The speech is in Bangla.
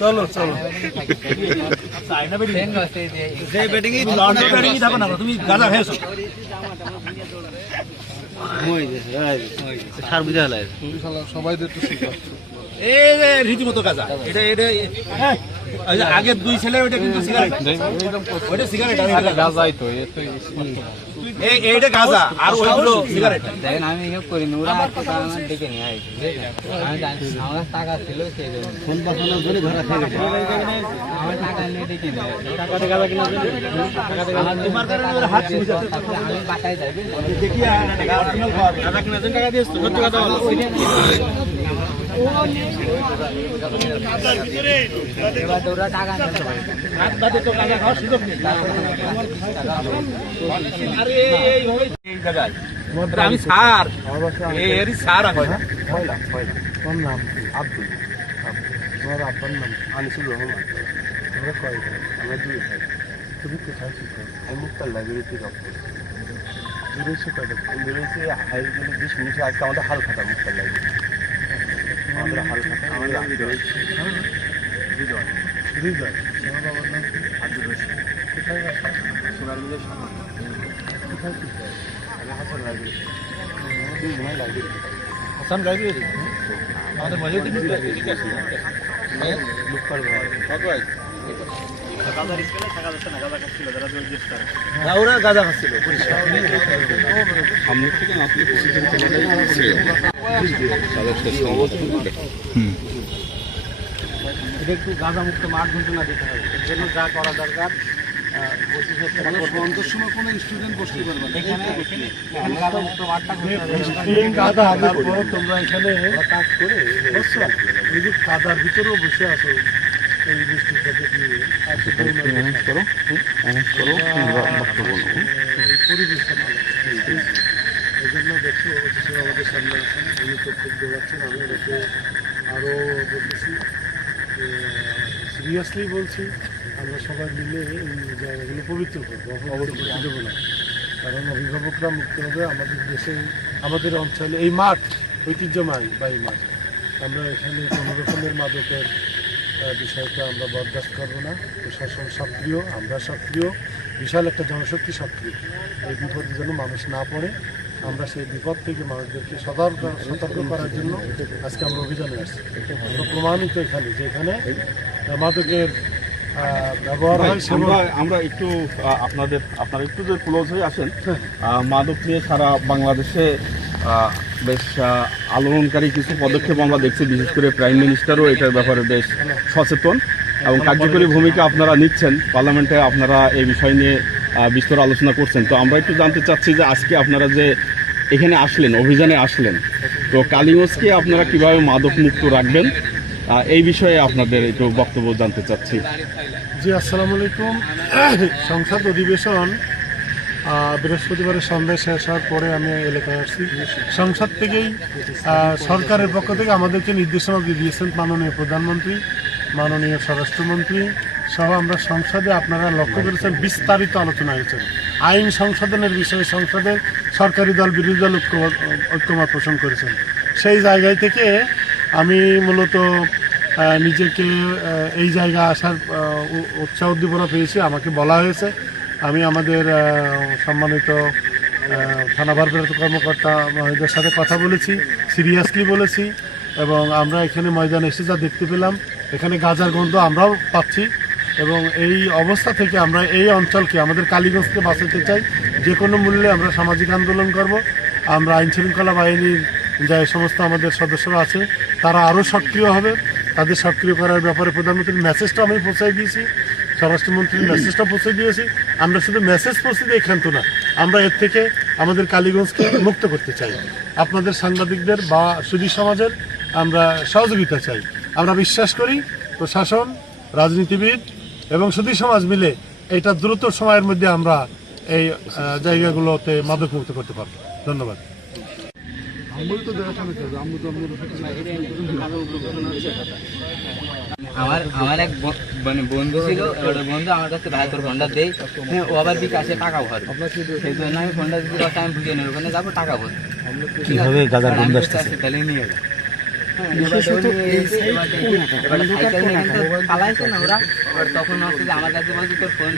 চলো চলো তুমি গাঁজা খেয়েছো সার বুঝা হলে সবাই এই যে রীতিমতো গাঁজা এটা এটা আগের দুই ছেলে ওইটা কিন্তু সিগারেট ওইটা সিগারেট গাঁজাই তো এইটা গাঁজা আর ওইগুলো সিগারেট দেখেন আমি এসব করি না ওরা আমার ডেকে নিয়ে আইছে আমার টাকা ছিল সেই জন্য ফোন বাসানোর জন্য ধরা থাকে আমার টাকা নিয়ে ডেকে নিয়ে টাকাতে গাঁজা কিনা তোমার কারণে ওরা হাত ছুঁয়ে যাচ্ছে আমি বাটাই যাই দেখি গাঁজা কিনার জন্য টাকা দিয়েছ সত্যি কথা বলো আমি স্যার এরই স্যার তোর নাম আব্দুল তোমার আব্বার নাম আনিসুর রহমান তোমরা কয় ভাই আমরা দুই ভাই তুমি কোথায় শিখো আমি মুক্তার লাইব্রেরিতে জব করি বেরোয়েছে কয়টা আমি বেরোয়েছি হাই গেলে 20 মিনিট আজকে আমাদের হাল খাতা মুক্তার লাইব্রেরি আমাদের হাল খাতা আমাদের হৃদয় হৃদয় তোমার বাবার নাম আব্দুল রশিদ কোথায় বাসা সোনারগুলোর সামনে কোথায় শিখো আমি হাসান লাইব্রেরি দুই ভাই লাইব্রেরি হাসান লাইব্রেরি আমাদের মজুদ ঠিক আছে লুকপার ভাই ভাই ওরা গাঁজা খাচ্ছিল সামনের থেকে আপনি এটা একটু গাঁজা মুক্ত মাঠ ঘটনা দিতে হবে এর জন্য যা করা দরকার সন্ধ্যার সময় কোনো স্টুডেন্ট বসতে পারবে না এখানে গাঁজা মুক্ত মাঠটা তোমরা এখানে কাজ করে বসছো এই যে কাদার ভিতরেও বসে আছো এই বৃষ্টির সাথে দিয়ে পরিবেশটা ভালো এই জন্য দেখছি অবশ্যই আমাদের সামনে আছেন উনি তো খুব দৌড়াচ্ছেন আমি ওনাকে আরও বলতেছি সিরিয়াসলি বলছি আমরা সবাই মিলে এই জায়গাগুলো পবিত্র করবো অপবিত্র দেবো না কারণ অভিভাবকরা মুক্ত হবে আমাদের দেশে আমাদের অঞ্চলে এই মাঠ ঐতিহ্যময় বা এই মাঠ আমরা এখানে কোনো রকমের মাদকের বিষয়টা আমরা বরদাস্ত করবো না প্রশাসন সক্রিয় আমরা সক্রিয় বিশাল একটা জনশক্তি সক্রিয় এই বিপদে যেন মানুষ না পড়ে আমরা সেই বিপদ থেকে মানুষদেরকে সতর্ক করার জন্য আজকে আমরা অভিযানে আসছি আমরা প্রমাণিত এখানে যে এখানে মাদকের ব্যবহার হয় আমরা একটু আপনারা একটু যে ক্লোজ হয়ে আসেন মাদক নিয়ে সারা বাংলাদেশে বেশ আলোড়নকারী কিছু পদক্ষেপ আমরা দেখছি বিশেষ করে প্রাইম মিনিস্টারও এটার ব্যাপারে বেশ সচেতন এবং কার্যকরী ভূমিকা আপনারা নিচ্ছেন পার্লামেন্টে আপনারা এই বিষয় নিয়ে বিস্তর আলোচনা করছেন তো আমরা একটু জানতে চাচ্ছি যে আজকে আপনারা যে এখানে আসলেন অভিযানে আসলেন তো কালিগঞ্জকে আপনারা কিভাবে মাদক মুক্ত রাখবেন এই বিষয়ে আপনাদের একটু বক্তব্য জানতে চাচ্ছি জি আসসালামু আলাইকুম সংসদ অধিবেশন বৃহস্পতিবারের সন্ধ্যায় শেষ হওয়ার পরে আমি এলাকায় আসছি সংসদ থেকেই সরকারের পক্ষ থেকে আমাদেরকে নির্দেশনা দিয়ে দিয়েছেন মাননীয় প্রধানমন্ত্রী মাননীয় স্বরাষ্ট্রমন্ত্রী সহ আমরা সংসদে আপনারা লক্ষ্য করেছেন বিস্তারিত আলোচনা হয়েছে আইন সংশোধনের বিষয়ে সংসদে সরকারি দল বিরোধী দল ঐক্যমত পোষণ করেছেন সেই জায়গায় থেকে আমি মূলত নিজেকে এই জায়গায় আসার উৎসাহ উদ্দীপনা পেয়েছি আমাকে বলা হয়েছে আমি আমাদের সম্মানিত থানা ভারপ্রাপ্ত কর্মকর্তা মহিলাদের সাথে কথা বলেছি সিরিয়াসলি বলেছি এবং আমরা এখানে ময়দানে এসে যা দেখতে পেলাম এখানে গাঁজার গন্ধ আমরাও পাচ্ছি এবং এই অবস্থা থেকে আমরা এই অঞ্চলকে আমাদের কালীগঞ্জকে বাঁচাতে চাই যে কোনো মূল্যে আমরা সামাজিক আন্দোলন করব আমরা আইনশৃঙ্খলা বাহিনীর যে সমস্ত আমাদের সদস্যরা আছে তারা আরও সক্রিয় হবে তাদের সক্রিয় করার ব্যাপারে প্রধানমন্ত্রীর মেসেজটা আমি পৌঁছাই দিয়েছি স্বরাষ্ট্রমন্ত্রীর মেসেজটা পৌঁছে দিয়েছি আমরা শুধু মেসেজ পৌঁছে দিয়ে এখান তো না আমরা এর থেকে আমাদের কালীগঞ্জকে মুক্ত করতে চাই আপনাদের সাংবাদিকদের বা সুধী সমাজের আমরা সহযোগিতা চাই আমরা বিশ্বাস করি প্রশাসন রাজনীতিবিদ এবং সুধী সমাজ মিলে এটা দ্রুত সময়ের মধ্যে আমরা এই জায়গাগুলোতে মাদক মুক্ত করতে পারব ধন্যবাদ আমার এক মানে বন্ধু ছিল বন্ধু আমার কাছে ভাই তোর ফোনটা দেই ও আবার বিকাশে টাকা ভরে সেই জন্য আমি ফোনটা দিতে আমি বুঝে নেই ওখানে যাবো টাকা ভরে কিভাবে গাঁজার গন্ধ আসছে তাহলে নিয়ে বিশেষত এই সাইড সাইকেল নিয়ে কিন্তু পালাইছে না ওরা, এবার তখন হচ্ছে যে আমার কাছে বলছে তোর ফোন